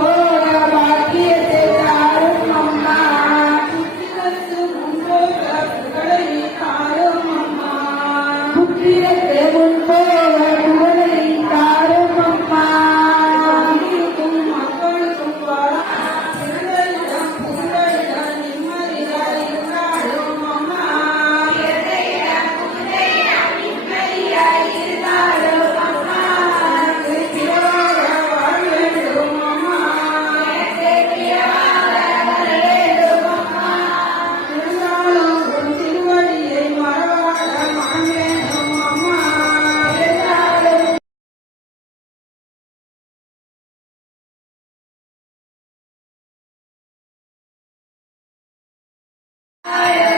Oh. I am.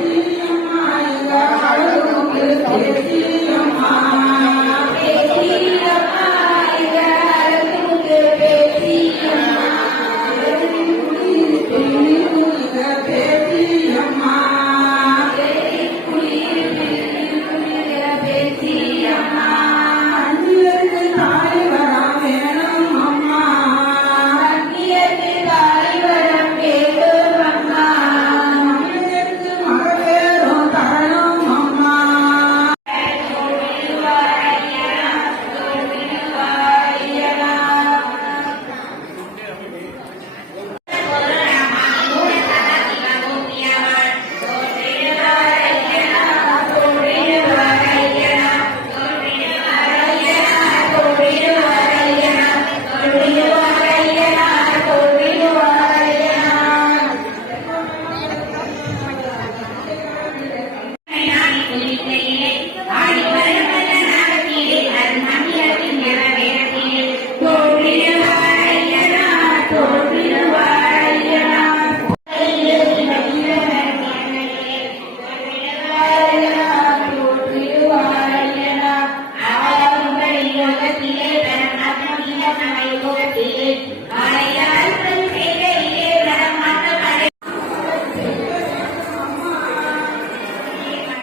தேசியம் அழுகும் தேசியம்